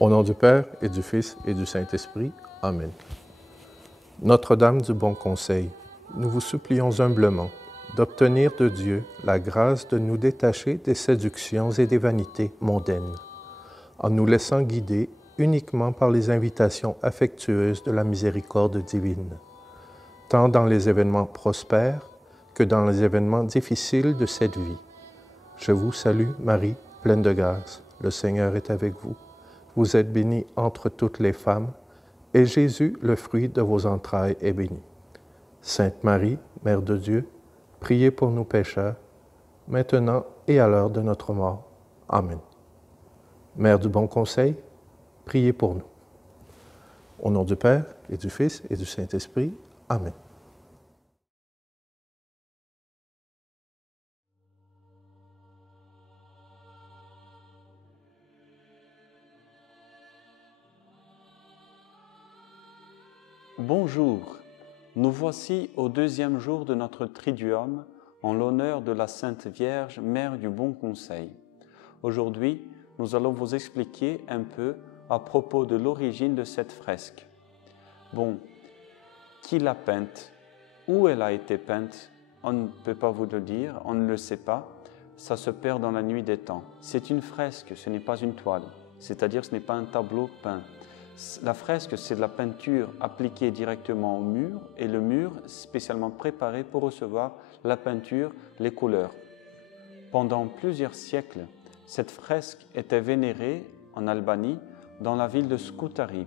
Au nom du Père et du Fils et du Saint-Esprit. Amen. Notre-Dame du Bon Conseil, nous vous supplions humblement d'obtenir de Dieu la grâce de nous détacher des séductions et des vanités mondaines, en nous laissant guider uniquement par les invitations affectueuses de la miséricorde divine, tant dans les événements prospères que dans les événements difficiles de cette vie. Je vous salue, Marie, pleine de grâce. Le Seigneur est avec vous. Vous êtes bénie entre toutes les femmes, et Jésus, le fruit de vos entrailles, est béni. Sainte Marie, Mère de Dieu, priez pour nous pécheurs, maintenant et à l'heure de notre mort. Amen. Mère du Bon Conseil, priez pour nous. Au nom du Père, et du Fils, et du Saint-Esprit. Amen. Bonjour, nous voici au deuxième jour de notre Triduum en l'honneur de la Sainte Vierge, Mère du Bon Conseil. Aujourd'hui, nous allons vous expliquer un peu à propos de l'origine de cette fresque. Bon, qui l'a peinte? Où elle a été peinte? On ne peut pas vous le dire, on ne le sait pas. Ça se perd dans la nuit des temps. C'est une fresque, ce n'est pas une toile, c'est-à-dire ce n'est pas un tableau peint. La fresque, c'est de la peinture appliquée directement au mur et le mur spécialement préparé pour recevoir la peinture, les couleurs. Pendant plusieurs siècles, cette fresque était vénérée en Albanie, dans la ville de Scutari.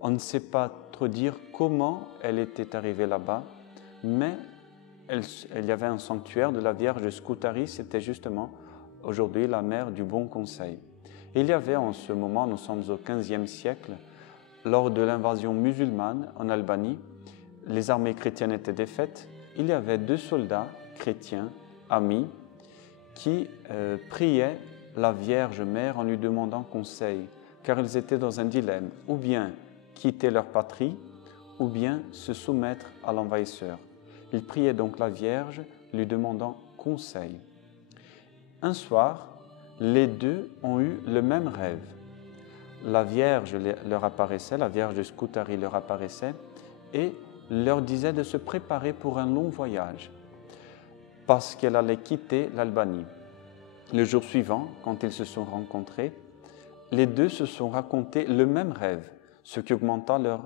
On ne sait pas trop dire comment elle était arrivée là-bas, mais il y avait un sanctuaire de la Vierge de Scutari, c'était justement aujourd'hui la mère du Bon Conseil. Il y avait en ce moment, nous sommes au XVe siècle, lors de l'invasion musulmane en Albanie, les armées chrétiennes étaient défaites. Il y avait deux soldats chrétiens, amis, qui priaient la Vierge Mère en lui demandant conseil, car ils étaient dans un dilemme, ou bien quitter leur patrie, ou bien se soumettre à l'envahisseur. Ils priaient donc la Vierge, lui demandant conseil. Un soir, les deux ont eu le même rêve. La Vierge leur apparaissait, la Vierge de Scutari leur apparaissait et leur disait de se préparer pour un long voyage parce qu'elle allait quitter l'Albanie. Le jour suivant, quand ils se sont rencontrés, les deux se sont raconté le même rêve, ce qui augmenta leur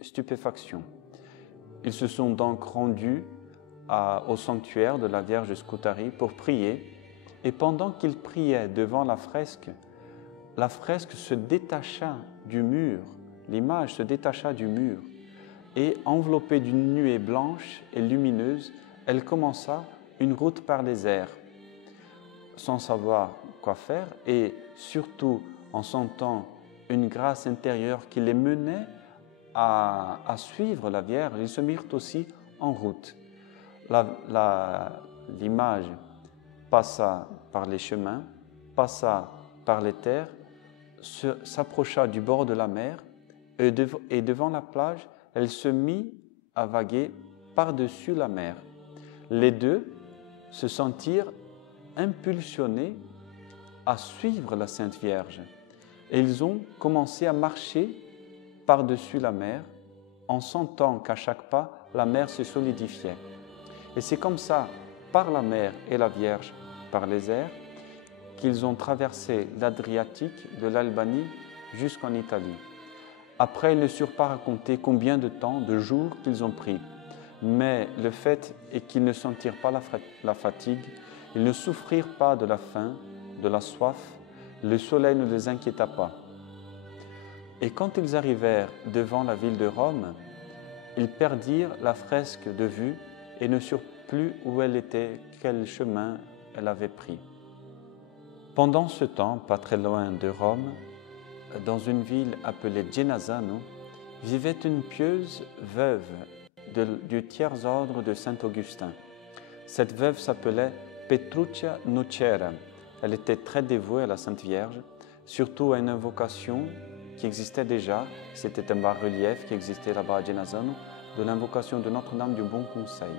stupéfaction. Ils se sont donc rendus au sanctuaire de la Vierge de Scutari pour prier. Et pendant qu'ils priaient devant la fresque se détacha du mur, l'image se détacha du mur, et enveloppée d'une nuée blanche et lumineuse, elle commença une route par les airs, sans savoir quoi faire, et surtout en sentant une grâce intérieure qui les menait à suivre la Vierge. Ils se mirent aussi en route. L'image passa par les chemins, passa par les terres, s'approcha du bord de la mer et devant la plage, elle se mit à vaguer par-dessus la mer. Les deux se sentirent impulsionnés à suivre la Sainte Vierge et ils ont commencé à marcher par-dessus la mer en sentant qu'à chaque pas, la mer se solidifiait. Et c'est comme ça, par la mer et la Vierge, par les airs, qu'ils ont traversé l'Adriatique de l'Albanie jusqu'en Italie. Après, ils ne surent pas raconter combien de temps, de jours qu'ils ont pris. Mais le fait est qu'ils ne sentirent pas la fatigue, ils ne souffrirent pas de la faim, de la soif, le soleil ne les inquiéta pas. Et quand ils arrivèrent devant la ville de Rome, ils perdirent la fresque de vue et ne surent plus où elle était, quel chemin elle avait pris. Pendant ce temps, pas très loin de Rome, dans une ville appelée Genazzano, vivait une pieuse veuve du tiers ordre de Saint-Augustin. Cette veuve s'appelait Petruccia Nocera. Elle était très dévouée à la Sainte Vierge, surtout à une invocation qui existait déjà, c'était un bas-relief qui existait là-bas à Genazzano, de l'invocation de Notre-Dame du Bon Conseil.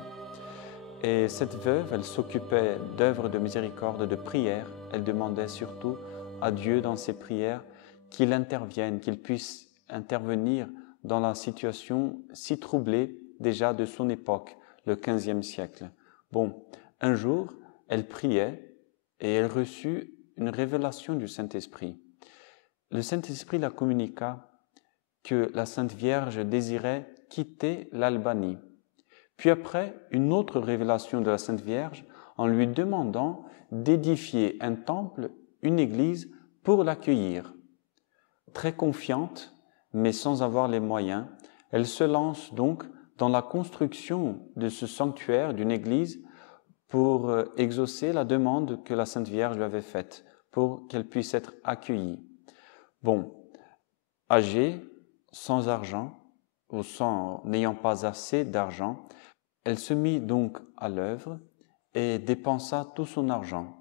Et cette veuve, elle s'occupait d'œuvres de miséricorde, de prières. Elle demandait surtout à Dieu dans ses prières qu'il intervienne, qu'il puisse intervenir dans la situation si troublée déjà de son époque, le XVe siècle. Bon, un jour, elle priait et elle reçut une révélation du Saint-Esprit. Le Saint-Esprit la communiqua que la Sainte Vierge désirait quitter l'Albanie. Puis après, une autre révélation de la Sainte Vierge en lui demandant d'édifier un temple, une église, pour l'accueillir. Très confiante, mais sans avoir les moyens, elle se lance donc dans la construction de ce sanctuaire, d'une église, pour exaucer la demande que la Sainte Vierge lui avait faite, pour qu'elle puisse être accueillie. Bon, âgée, sans argent, ou n'ayant pas assez d'argent, elle se mit donc à l'œuvre et dépensa tout son argent.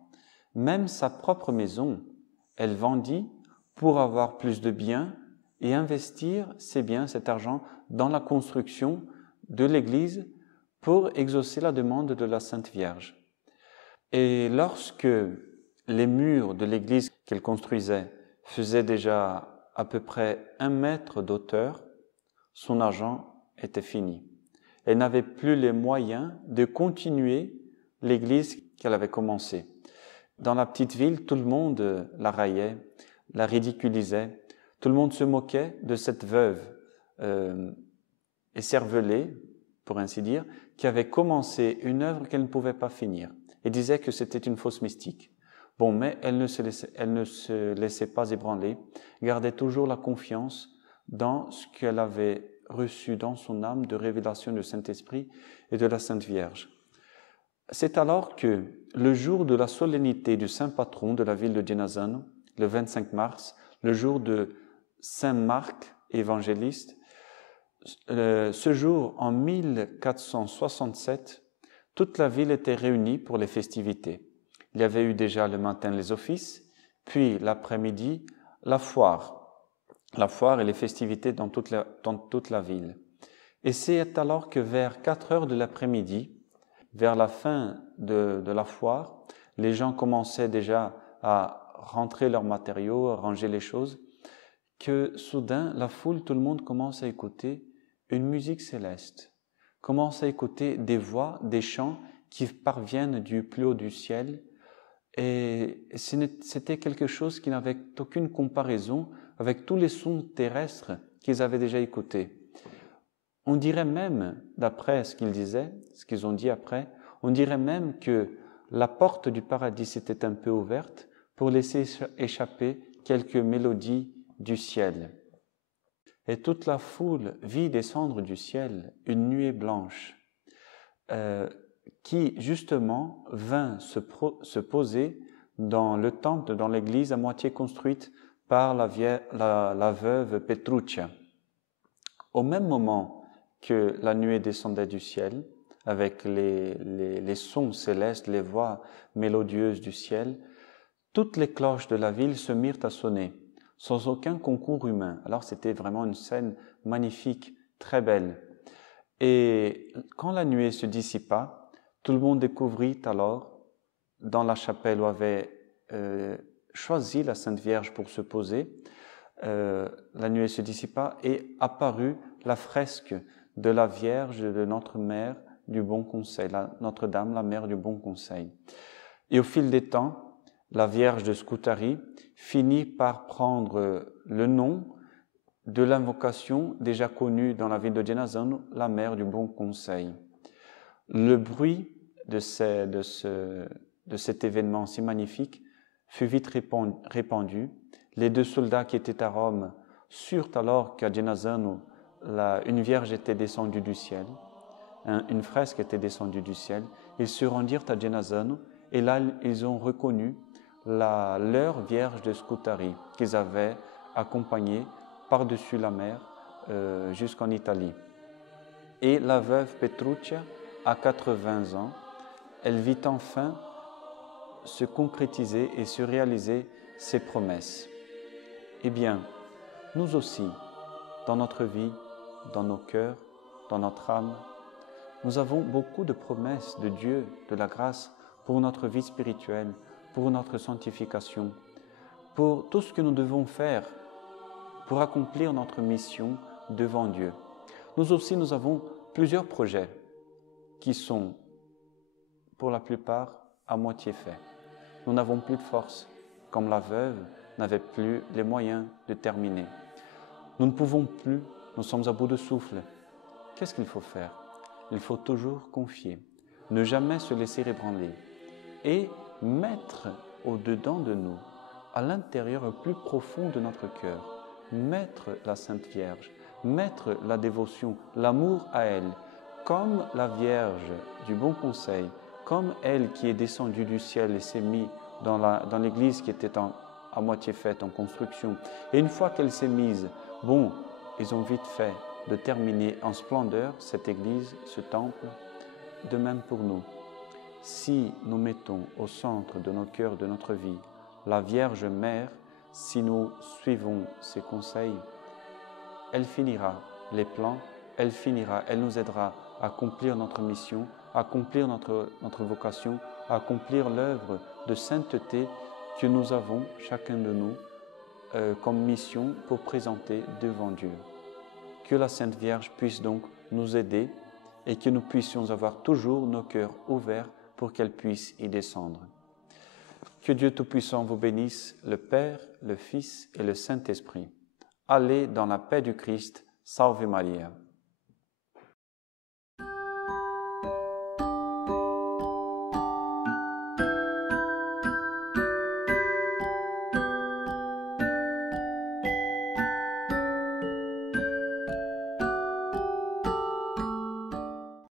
Même sa propre maison, elle vendit pour avoir plus de biens et investir ces biens, cet argent, dans la construction de l'église pour exaucer la demande de la Sainte Vierge. Et lorsque les murs de l'église qu'elle construisait faisaient déjà à peu près 1 mètre d'auteur, son argent était fini. Elle n'avait plus les moyens de continuer l'église qu'elle avait commencée. Dans la petite ville, tout le monde la raillait, la ridiculisait. Tout le monde se moquait de cette veuve écervelée, pour ainsi dire, qui avait commencé une œuvre qu'elle ne pouvait pas finir et disait que c'était une fausse mystique. Bon, mais elle ne se laissait pas ébranler, gardait toujours la confiance dans ce qu'elle avait reçu dans son âme de révélation du Saint-Esprit et de la Sainte Vierge. C'est alors que, le jour de la solennité du saint patron de la ville de Genazzano, le 25 mars, le jour de Saint Marc, évangéliste, ce jour, en 1467, toute la ville était réunie pour les festivités. Il y avait eu déjà le matin les offices, puis l'après-midi, la foire et les festivités dans toute la ville. Et c'est alors que vers 4 heures de l'après-midi, vers la fin de la foire, les gens commençaient déjà à rentrer leurs matériaux, à ranger les choses, que soudain, la foule, tout le monde commence à écouter une musique céleste, commence à écouter des voix, des chants qui parviennent du plus haut du ciel. Et c'était quelque chose qui n'avait aucune comparaison avec tous les sons terrestres qu'ils avaient déjà écoutés. On dirait même, d'après ce qu'ils disaient, ce qu'ils ont dit après, on dirait même que la porte du paradis s'était un peu ouverte pour laisser échapper quelques mélodies du ciel. Et toute la foule vit descendre du ciel une nuée blanche qui, justement, vint se poser dans le temple, dans l'église à moitié construite par la veuve Petruccia. Au même moment que la nuée descendait du ciel, avec les sons célestes, les voix mélodieuses du ciel, toutes les cloches de la ville se mirent à sonner, sans aucun concours humain. Alors c'était vraiment une scène magnifique, très belle. Et quand la nuée se dissipa, tout le monde découvrit alors, dans la chapelle où avait choisi la Sainte Vierge pour se poser, la nuée se dissipa et apparut la fresque de la Vierge de notre Mère du Bon Conseil, Notre-Dame, la Mère du Bon Conseil. Et au fil des temps, la Vierge de Scutari finit par prendre le nom de l'invocation déjà connue dans la ville de Genazzano, la Mère du Bon Conseil. Le bruit de cet événement si magnifique fut vite répandu. Les 2 soldats qui étaient à Rome surent alors qu'à Genazzano, une Vierge était descendue du ciel, une fresque était descendue du ciel. Ils se rendirent à Genazzano et là, ils ont reconnu leur Vierge de Scutari qu'ils avaient accompagnée par-dessus la mer jusqu'en Italie. Et la veuve Petruccia, à 80 ans, elle vit enfin se concrétiser et se réaliser ses promesses. Eh bien, nous aussi, dans notre vie, dans nos cœurs, dans notre âme, nous avons beaucoup de promesses de Dieu, de la grâce pour notre vie spirituelle, pour notre sanctification, pour tout ce que nous devons faire pour accomplir notre mission devant Dieu. Nous aussi, nous avons plusieurs projets qui sont, pour la plupart, à moitié faits. Nous n'avons plus de force, comme la veuve n'avait plus les moyens de terminer. Nous ne pouvons plus, nous sommes à bout de souffle. Qu'est-ce qu'il faut faire? Il faut toujours confier, ne jamais se laisser ébranler et mettre au-dedans de nous, à l'intérieur, au plus profond de notre cœur, mettre la Sainte Vierge, mettre la dévotion, l'amour à elle, comme la Vierge du Bon Conseil, comme elle qui est descendue du ciel et s'est mise dans l'église qui était à moitié faite, en construction. Et une fois qu'elle s'est mise, bon, ils ont vite fait de terminer en splendeur cette église, ce temple. De même pour nous, si nous mettons au centre de nos cœurs, de notre vie, la Vierge Mère, si nous suivons ses conseils, elle finira les plans, elle nous aidera à accomplir notre mission, à accomplir notre vocation, à accomplir l'œuvre de sainteté que nous avons, chacun de nous, comme mission pour présenter devant Dieu. Que la Sainte Vierge puisse donc nous aider et que nous puissions avoir toujours nos cœurs ouverts pour qu'elle puisse y descendre. Que Dieu Tout-Puissant vous bénisse, le Père, le Fils et le Saint-Esprit. Allez dans la paix du Christ. Salve Maria.